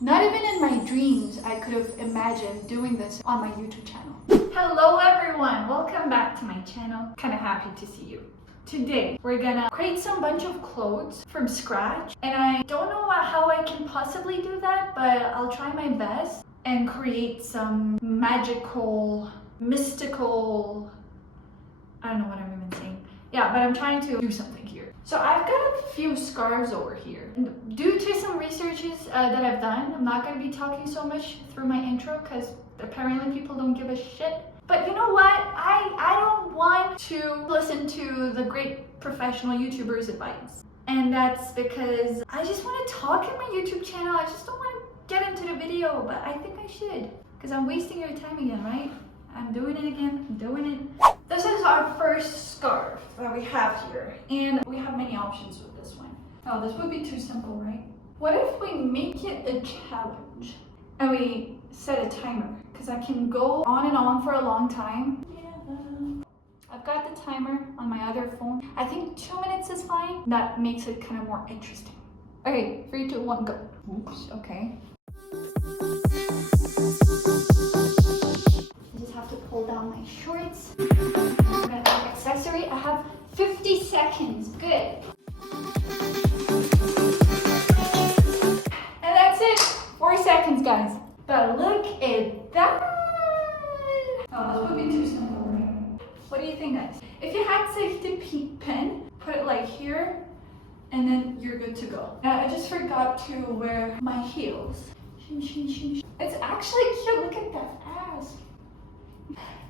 Not even in my dreams I could have imagined doing this on my YouTube channel. Hello everyone, welcome back to my channel. Kind of happy to see you. Today we're gonna create some bunch of clothes from scratch, and I don't know how I can possibly do that, but I'll try my best and create some magical, mystical, I don't know what I'm even saying. Yeah, but I'm trying to do something here. So I've got a few scarves over here. And due to some researches that I've done, I'm not going to be talking so much through my intro because apparently people don't give a shit. But you know what? I don't want to listen to the great professional YouTubers' advice. And that's because I just want to talk in my YouTube channel. I just don't want to get into the video, but I think I should. Because I'm wasting your time again, right? I'm doing it again, I'm doing it. This is our first scarf that we have here. And we have many options with this one. Oh, this would be too simple, right? What if we make it a challenge and we set a timer? Because I can go on and on for a long time. Yeah. I've got the timer on my other phone. I think 2 minutes is fine. That makes it kind of more interesting. Okay, 3, 2, 1, go. Oops, okay. To pull down my shorts. I'm gonna add accessory. I have 50 seconds. Good. And that's it. 4 seconds, guys. But look at that. Oh, this would be too simple, right? What do you think, guys? If you had safety pin, put it like here, and then you're good to go. Now, I just forgot to wear my heels. It's actually cute. Look at that ass.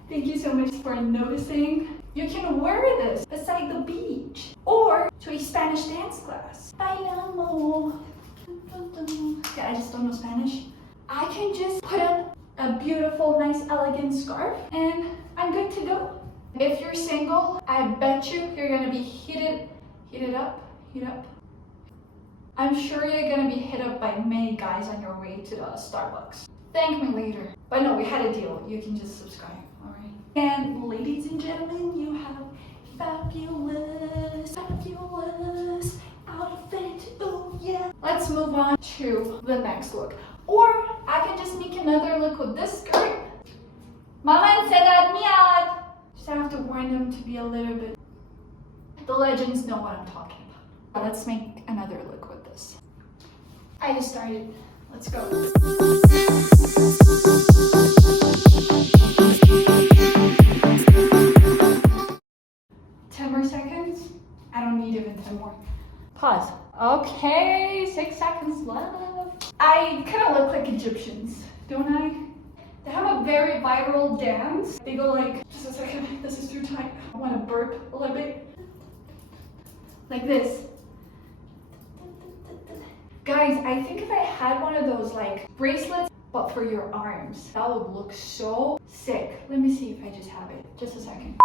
Thank you so much for noticing. You can wear this beside the beach or to a Spanish dance class. Bailamos. Yeah, I just don't know Spanish. I can just put on a beautiful, nice, elegant scarf and I'm good to go. If you're single, I bet you're gonna be heated up. I'm sure you're gonna be hit up by many guys on your way to the Starbucks. Thank me later. But no, we had a deal. You can just subscribe, all right? And ladies and gentlemen, you have fabulous outfit. Oh yeah. Let's move on to the next look. Or I can just make another look with this skirt. Mama said that miad. Just have to warn them to be a little bit. The legends know what I'm talking about. Let's make another look with this. I just started. Let's go. 10 more seconds. I don't need even 10 more. Pause. Okay, 6 seconds left. I kind of look like Egyptians, don't I? They have a very viral dance. They go like, just a second, this is too tight. I want to burp a little bit. Like this. Guys, I think if I had one of those like bracelets, but for your arms, that would look so sick. Let me see if I just have it. Just a second.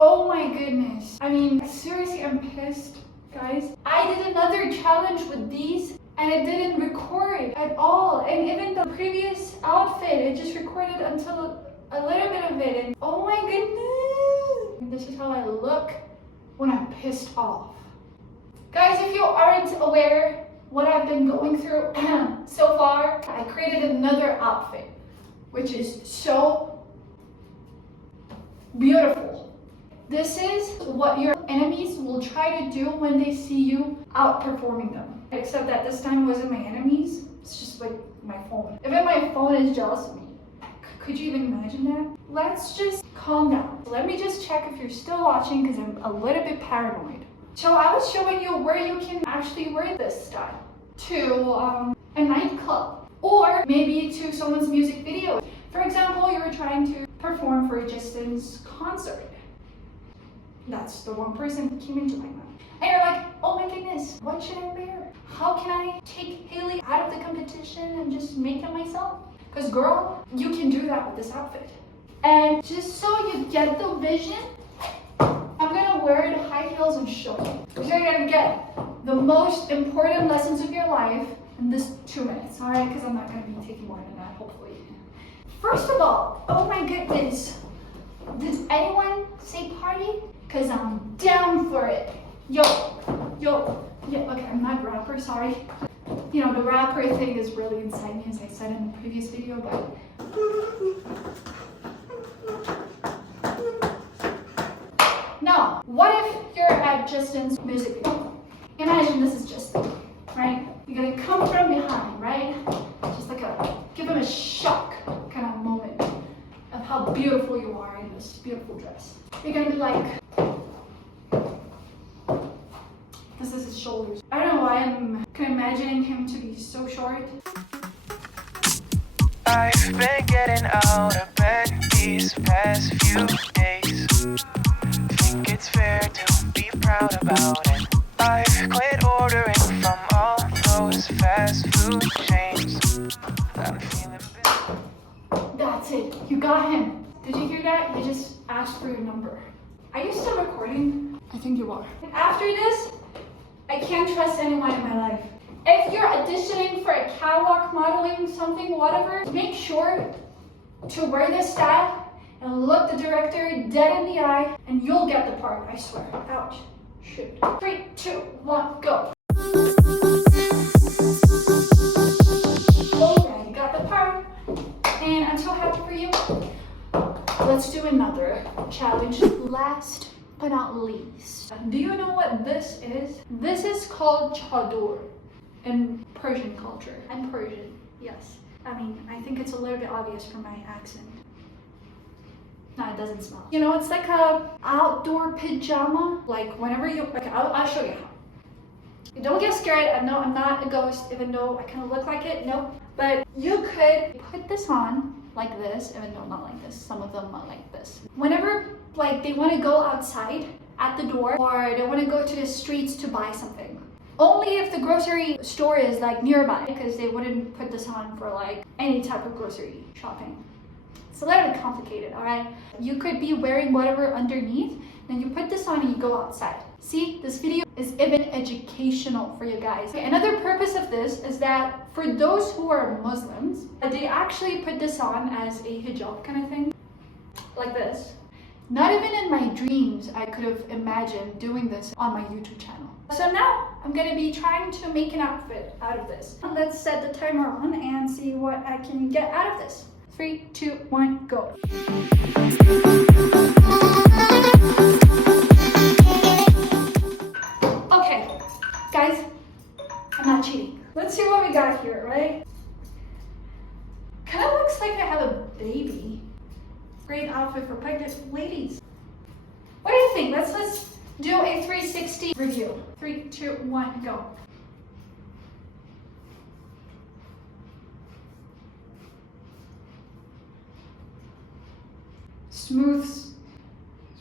Oh my goodness. I mean, seriously, I'm pissed, guys. I did another challenge with these and it didn't record at all. And even the previous outfit, it just recorded until a little bit of it. And oh my goodness. This is how I look when I'm pissed off. Guys, if you aren't aware what I've been going through so far, I created another outfit, which is so beautiful. This is what your enemies will try to do when they see you outperforming them. Except that this time it wasn't my enemies, it's just like my phone. Even my phone is jealous of me. Could you even imagine that? Let's just calm down. Let me just check if you're still watching because I'm a little bit paranoid. So I was showing you where you can actually wear this style to a nightclub or maybe to someone's music video. For example, you're trying to perform for a distance concert. That's the one person that came into my mind. And you're like, oh my goodness, what should I wear? How can I take Haley out of the competition and just make it myself? Because girl, you can do that with this outfit. And just so you get the vision, I'm gonna wear the high heels and show you. You're gonna get the most important lessons of your life in this 2 minutes, all right? Because I'm not gonna be taking more than that, hopefully. First of all, oh my goodness, does anyone say party? Because I'm down for it. Yo, yeah, okay, I'm not a rapper, sorry. You know, the rapper thing is really inside me, as I said in the previous video, but now, what if you're at Justin's music video? Imagine this is Justin, right? You're gonna come from behind, right? Just like give him a shock kind of moment of how beautiful you are in this beautiful dress. You're gonna be like, this is his shoulders. I don't know why I'm kind of imagining him to be so short. I've been getting out of bed these past few days. Think it's fair to be proud about it. I've quit ordering from all those fast food chains. I'm feeling bit. That's it. You got him. Did you hear that? You just asked for your number. Are you still recording? I think you are. After this, I can't trust anyone in my life. If you're auditioning for a catwalk, modeling, something, whatever, make sure to wear this style and look the director dead in the eye and you'll get the part, I swear. Ouch. Shoot. 3, 2, 1, go. Alright, you got the part. And I'm so happy for you. Let's do another challenge. Last but not least. Do you know what this is? This is called chador in Persian culture. I'm Persian, yes. I mean, I think it's a little bit obvious from my accent. No, it doesn't smell. You know, it's like a outdoor pajama. Like whenever you, okay, I'll show you how. Don't get scared. I know I'm not a ghost, even though I kind of look like it. Nope. But you could put this on like this, even though not like this. Some of them are like this. Whenever like they want to go outside at the door or they want to go to the streets to buy something. Only if the grocery store is like nearby, because they wouldn't put this on for like any type of grocery shopping. It's a little bit complicated, all right? You could be wearing whatever underneath, then you put this on and you go outside. See, this video is even educational for you guys. Okay, another purpose of this is that for those who are Muslims, they actually put this on as a hijab kind of thing, like this. Not even in my dreams I could have imagined doing this on my YouTube channel. So now I'm gonna be trying to make an outfit out of this. Let's set the timer on and see what I can get out of this. 3, 2, 1, go. Okay, guys, I'm not cheating. Let's see what we got here, right? Kind of looks like I have a baby. Great outfit for pregnant ladies. What do you think? Let's do a 360 review. 3, 2, 1, go. Smooth.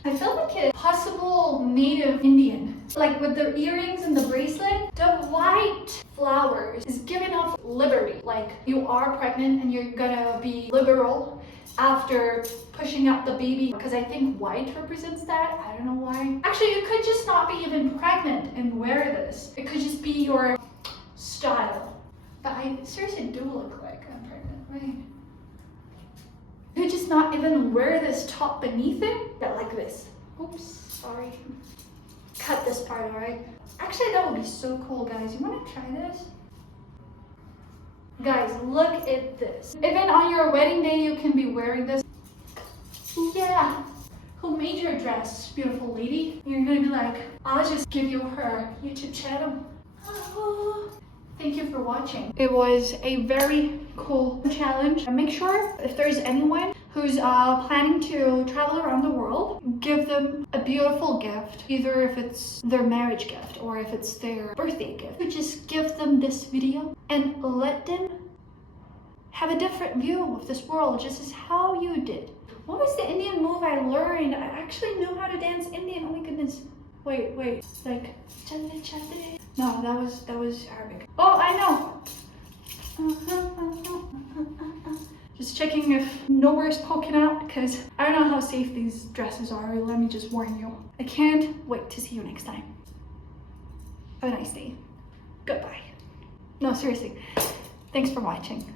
I feel like a possible native Indian. Like with the earrings and the bracelet, the white flowers is giving off liberty. Like you are pregnant and you're gonna be liberal after pushing out the baby, because I think white represents that. I don't know why. Actually, you could just not be even pregnant and wear this. It could just be your style. But I seriously do look like I'm pregnant, right? You could just not even wear this top beneath it, but like this. Oops, sorry. Cut this part, alright? Actually, that would be so cool, guys. You wanna try this? Guys, look at this. Even on your wedding day, you can be wearing this. Yeah. Who made your dress, beautiful lady? You're gonna be like, I'll just give you her YouTube channel. Oh. Thank you for watching. It was a very cool challenge. Make sure if there's anyone who's planning to travel around the world, give them a beautiful gift. Either if it's their marriage gift or if it's their birthday gift. You just give them this video and let them have a different view of this world, just as how you did. What was the Indian move I learned? I actually know how to dance Indian. Oh my goodness. Wait. Like, chale, chale. No, that was Arabic. Oh, I know. Just checking if nowhere's poking out, because I don't know how safe these dresses are. Let me just warn you. I can't wait to see you next time. Have a nice day. Goodbye. No, seriously. Thanks for watching.